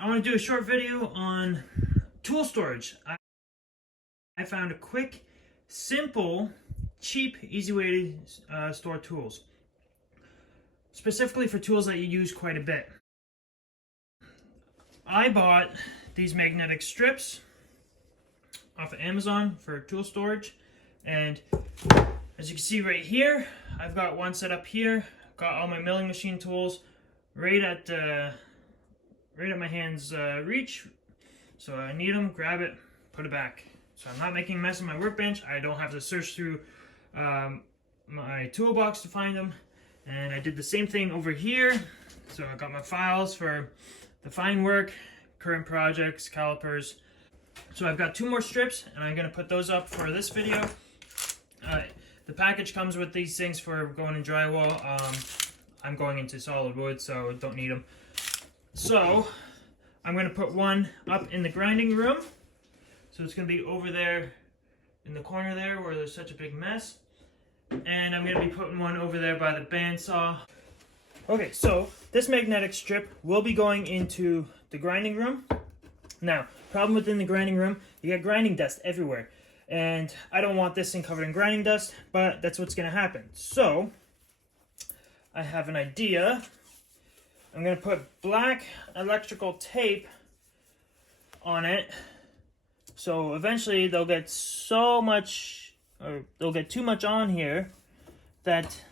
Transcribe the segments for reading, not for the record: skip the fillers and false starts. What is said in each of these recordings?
I want to do a short video on tool storage. I found a quick, simple, cheap, easy way to store tools. Specifically for tools that you use quite a bit. I bought these magnetic strips off of Amazon for tool storage, and as you can see right here, I've got one set up here. Got all my milling machine tools right at my hand's reach. So I need them, grab it, put it back. So I'm not making a mess on my workbench. I don't have to search through my toolbox to find them. And I did the same thing over here. So I got my files for the fine work, current projects, calipers. So I've got 2 more strips, and I'm gonna put those up for this video. The package comes with these things for going in drywall. I'm going into solid wood, so don't need them. So I'm gonna put one up in the grinding room. So it's gonna be over there in the corner there where there's such a big mess. And I'm gonna be putting one over there by the bandsaw. Okay, so this magnetic strip will be going into the grinding room. Now, problem within the grinding room, you get grinding dust everywhere. And I don't want this thing covered in grinding dust, but that's what's gonna happen. So, I have an idea. I'm gonna put black electrical tape on it. So eventually they'll get so much, or they'll get too much on here that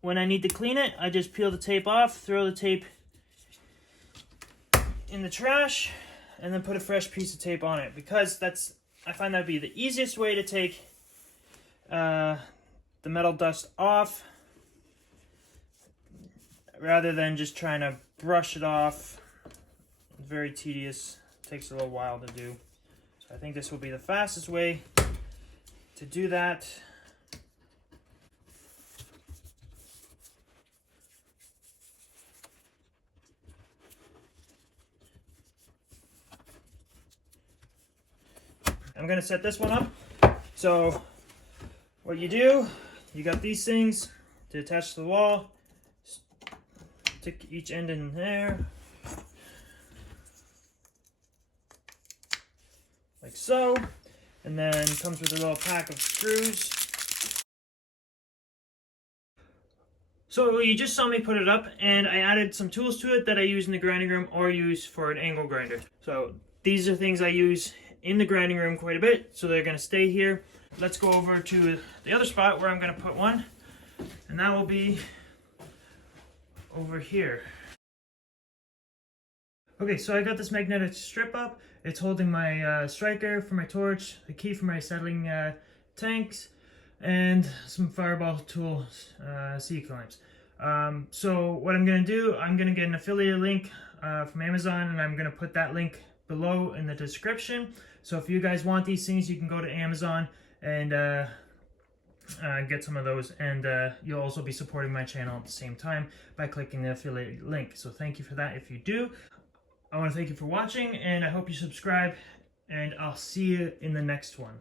when I need to clean it, I just peel the tape off, throw the tape in the trash, and then put a fresh piece of tape on it, because I find that would be the easiest way to take the metal dust off rather than just trying to brush it off. It's very tedious, takes a little while to do. So I think this will be the fastest way to do that. I'm gonna set this one up. So what you do, you got these things to attach to the wall. Stick each end in there, like so, and then it comes with a little pack of screws. So you just saw me put it up, and I added some tools to it that I use in the grinding room or use for an angle grinder. So these are things I use in the grinding room quite a bit, so they're going to stay here. Let's go over to the other spot where I'm going to put one, and that will be over here. Okay, so I got this magnetic strip up. It's holding my striker for my torch, the key for my settling tanks, and some fireball tools, C-clamps. So what I'm going to do, I'm going to get an affiliate link from Amazon, and I'm going to put that link below in the description. So if you guys want these things, you can go to Amazon and get some of those, and you'll also be supporting my channel at the same time by clicking the affiliate link. So thank you for that if you do. I want to thank you for watching, and I hope you subscribe, and I'll see you in the next one.